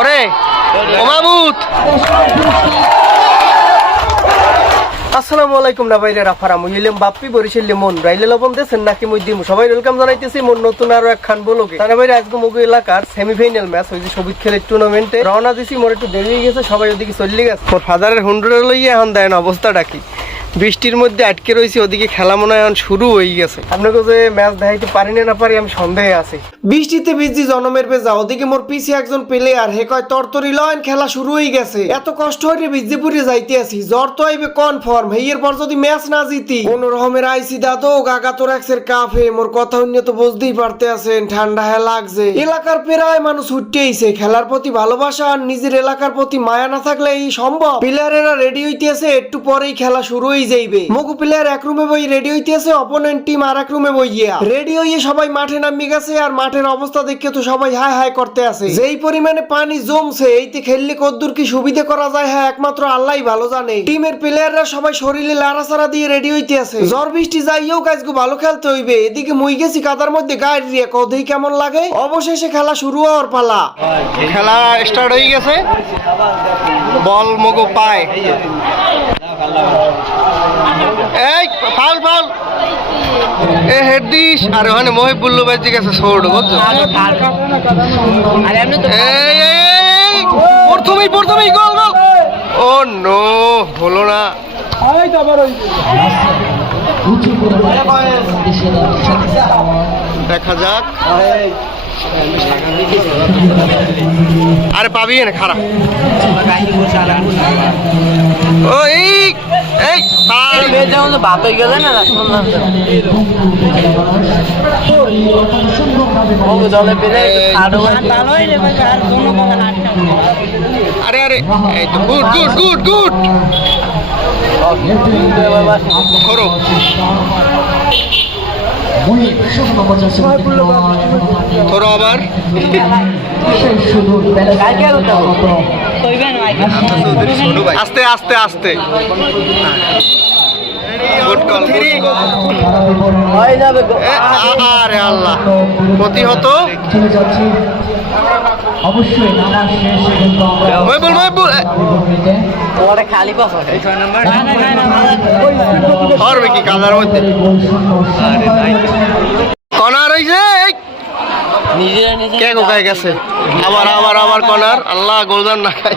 ওরে, ও আসসালামু আলাইকুম না ভাইরে রাফারা মুই বাপ্পি, বরিশাল মন রাইলে লবণ দেছেন নাকি মুই দিমু? সবাই ওয়েলকাম জানাইতেছি মন নতুন আরও এক খান বলকে তারা ভাইরে, আজকে মগু এলাকার সেমিফাইনাল ম্যাচ হইছে সবিত খেলের টুর্নামেন্টে রওনা দিছি, মোর একটু দেরি হয়ে গেছে, সবাই ওদিকে চলে গেছে। মোর ফাদারের হুন্ডুরে লইয়া এখন দেন অবস্থাটা কি? বৃষ্টির মধ্যে আটকে রয়েছে, ওদিকে খেলা মনে হয় শুরু হয়ে গেছে। আপনাকে যে ম্যাচ দেখাইতে পারি না পারি, আমি সন্দেহে আছি। বৃষ্টিতে ভিজি জনমের বেজা ওদিকে মোর পিছে একজন প্লেয়ার হে কয় তরতরি লয়ন খেলা শুরু হয়ে গেছে। এত কষ্ট হইরে ভিজি যাইতে আছি। জ্বর তো আইবে কনফার্ম হেয়ের পর যদি ম্যাচ না জিতি, কোন রকমের আইসি দাদো, গাগা তো রাখছের কাফে। মোর কথা অন্য তো বুঝতেই পারতে আছেন, ঠান্ডা হ্যাঁ লাগছে। এলাকার প্রায় মানুষ উঠতেইছে খেলার প্রতি ভালোবাসা আর নিজের এলাকার প্রতি মায়া না থাকলে এই সম্ভব? প্লেয়ারেরা রেডি হইতেছে, একটু পরেই খেলা শুরু হয়ে যাইবে। মগু প্লেয়ার এক রুমে বই রেডি হইতেছে, অপোনেন্ট টিম আর এক রুমে বইয়া। রেডি হইয়ে সবাই মাঠে নামি গেছে, আর মাঠের অবস্থা দেখে তো সবাই হাই হাই করতে আছে। যেই পরিমাণে পানি জমছে, এইতে খেললে কদ্দুর কি সুবিধা করা যায়? হ্যাঁ একমাত্র আল্লাহই ভালো জানে। টিমের প্লেয়াররা সবাই শরীরে লাড়াচাড়া দিয়ে রেডি হইতে আছে। জ্বর বৃষ্টি যাইও কাজগু ভালো খেলতে হইবে। এদিকে মুই গেছি কাদার মধ্যে গায়ের রিয়া, কদেই কেমন লাগে? অবশেষে খেলা শুরু হওয়ার পালা। খেলা স্টার্ট হয়ে গেছে। বল মগো পায়। এই, ফাউল ফাউল। এ, হেড আর, ওখানে মহিবুল্লু বাজি গেছে ছোট বুঝছ? প্রথমেই প্রথমেই, গোল গোল। ও, নো, হলো না। দেখা যাক। আরে, পাবি খারাপ ও এই এই ফাউল বাপ গেলে না শুনলাম দলে পেলে আরে আরে এই তো গুড গুড গুড গুড করো করো আবার আস্তে আস্তে আস্তে আরে আল্লাহ। প্রতিহত। অবশ্যই নামাজ শেষে কিন্তু আমরা মহিবুল মহিবুল ওরে খালি পাস হয় ছয় নম্বর। পারবে কি কাদার মধ্যে? গোল শূন্য কনার এই। নিজেরা কে কোকায় গেছে? আবার আবার আবার কনার। আল্লাহ গোলদান না খাই।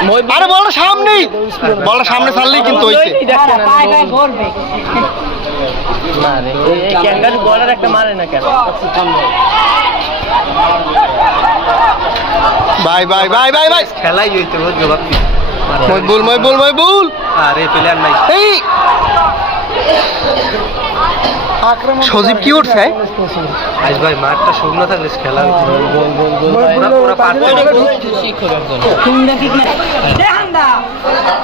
আরে বল সামনেই বল সামনে ছাড়লেই কিন্তু হইছে মানে, ক্যাঙ্গারু বলার একটা মারে না কেন? ভাই ভাই ভাই ভাই ভাই খেলাই হইতে বহুত জবাব মইবুল মইবুল মইবুল। আরে প্লেয়ার নাই। এই। সজীব কি উঠছে? আজ ভাই মাঠটা শুকনো থাকলে খেলা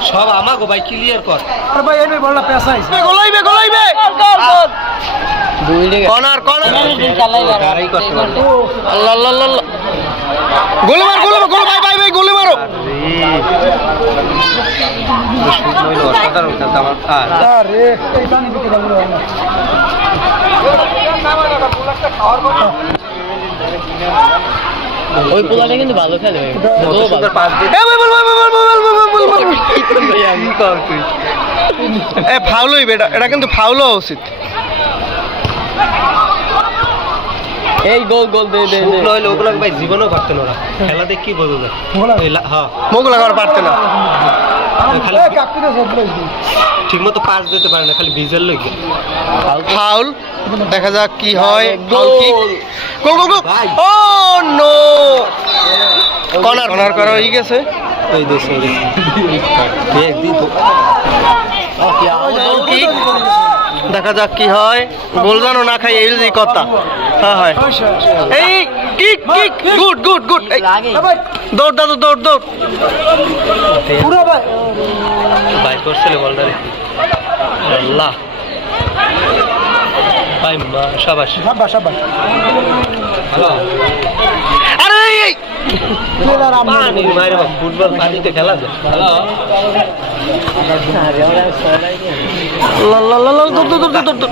সব আমাকে ভাই ক্লিয়ার কর। ভাই এনে বললা পেশাই গলাইবে গলাইবে কনার ওই পোলাটা কিন্তু ভালো খেলে। এ ফাউল এটা কিন্তু ফাউল হওয়া উচিত। এই গোল গোল দে দে দে। হইল ওগুলো ভাই জীবনও পারতে না খেলাতে কি বোঝা যায়? হ্যাঁ। মোগল আর পারতে না। ঠিক মতো পাস দিতে পারে না খালি ভিজের লেগে ফাউল দেখা যাক কি হয়। গোল গোল গোল ও নো কর্নার কর্নার করা হয়ে গেছে। দেশ দেখ যাক কি হয়। গোল জানো না খাই এই যে কথা। হ্যাঁ হয়। এই kick kick good good good দৌড় দাদু দৌড় দৌড়। বাইক করছিল বলটা আল্লাহ। সাবাস। সাবাস সাবাস। আরে ফুটবল পানিতে খেলা যায় দূর দূর দূর দূর দূর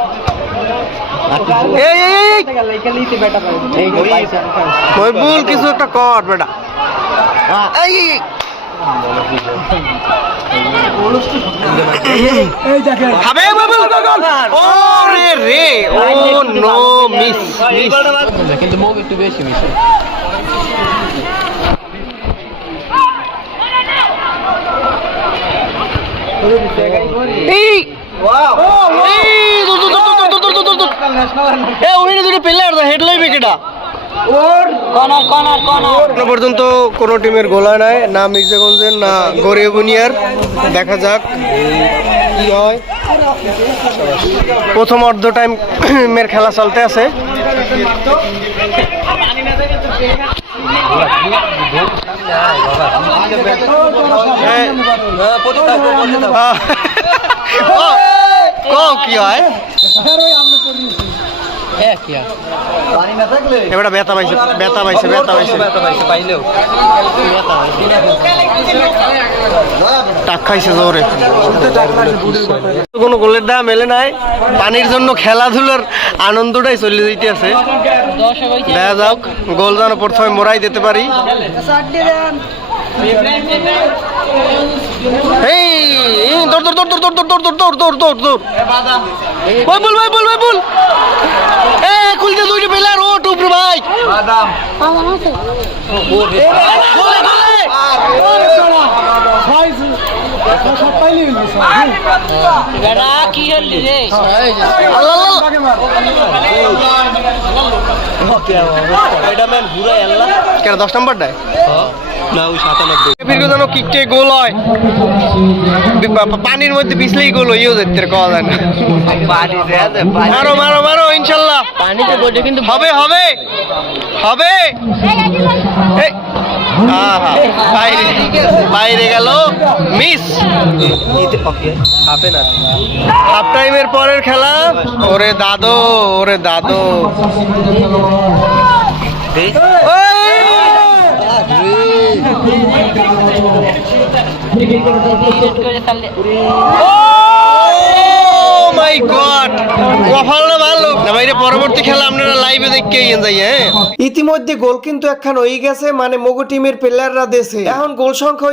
এই কিছু একটা কর বেটা। হ্যাঁ। এই। এ ওইটা দুটো প্লেয়ার দা হেড লইবে কেটা এখনও পর্যন্ত কোনো টিমের গোলা নাই না মির্জাগঞ্জের না গরিবুনিয়ার। দেখা যাক কি হয়। প্রথম অর্ধ টাইম মের খেলা চলতে আছে। ও, কও কি হয়? হ্যাঁ এবারে ব্যথা পাইছে ব্যথা পাইছে ব্যথা পাইছে। পাইলেও। টাক খাইছে জোরে। কোনো গোলের দাম মেলে নাই। পানির জন্য খেলাধুলার আনন্দটাই চলে যেতে আছে দেখা যাক গোল যেন প্রথমে মোড়াই দিতে পারি। এই এই, দৌড় দৌড় দৌড় দৌড় দৌড় দৌড় দৌড় দৌড় দৌড় দৌড় ভাই বল ভাই বল ভাই বল এ খুলতে দুইটা প্লেয়ার ও টুপরু ভাই কেন দশ নম্বর সাতানব্বই। যেন কিকটে গোল হয়। পানির মধ্যে পিছলেই গোল হইও যেতে কওয়া যায় না। মারো মারো মারো ইনশাল্লাহ। পানিতে কিন্তু হবে হবে হবে। বাইরে বাইরে গেল মিস হাফে না। হাফ টাইমের পরের খেলা ওরে দাদো ওরে দাদো। ঠিক করে মাই গড। কপালটা ভালো। পরবর্তী খেলা আপনারা লাইভে দেখতে যাই হ্যাঁ। ইতিমধ্যে গোল কিন্তু একখান হয়ে গেছে মানে মগু টিমের প্লেয়াররা দেশে। এখন গোল সংখ্যা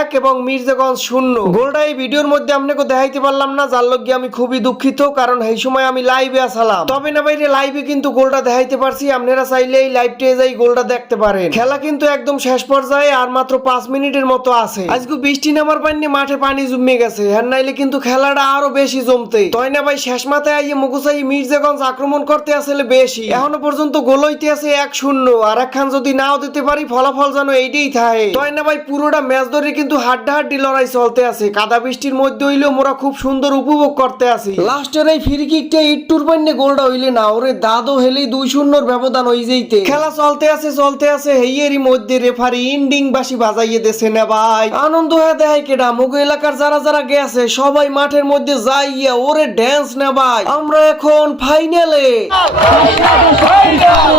এক এবং মির্জাগঞ্জ শূন্য। গোলটা এই ভিডিওর মধ্যে আপনাকে দেখাইতে পারলাম না, যার লগে আমি খুবই দুঃখিত, কারণ এই সময় আমি লাইভে আসালাম। তবে না ভাইরে লাইভে কিন্তু গোলটা দেখাইতে পারছি, আপনারা চাইলে এই লাইভটে যাই গোলটা দেখতে পারেন। খেলা কিন্তু একদম শেষ পর্যায়ে, আর মাত্র পাঁচ মিনিটের মতো আছে। আজকে বৃষ্টি নামার পানি মাঠে পানি জমে গেছে হ্যাঁ নাইলে কিন্তু খেলাটা আরও বেশি জমতে। তাই না ভাই শেষ মাথায় আইয়ে মুগুসাই মির্জাগঞ্জ আক্রমণ করতে আসলে বেশি। এখনও পর্যন্ত গোল হইতে আছে এক শূন্য। আর একখান যদি নাও দিতে পারি, ফলাফল যেন এইটাই থাকে। তাই না ভাই পুরোটা ম্যাচ ধরে কিন্তু হাড্ডা হাড্ডি লড়াই চলতে আছে। কাদা বৃষ্টির মধ্যে হইলেও মোরা খুব সুন্দর উপভোগ করতে আছি। লাস্টের এই ফ্রি কিকটা ইট্টুর পান্নে গোলটা হইলে না, ওরে দাদো হেলেই দুই শূন্যর ব্যবধান হয়ে যাইতে। খেলা চলতে আছে চলতে আছে, হেইয়েরই মধ্যে রেফারি ইন্ডিং বাসি বাজাইয়ে দেছে না ভাই আনন্দ হয়ে দেয় কেডা? মুগু এলাকার যারা যারা গেছে, সবাই মাঠের মধ্যে ভাইয়া ওরে ড্যান্স না ভাই আমরা এখন ফাইনালে ফাইনাল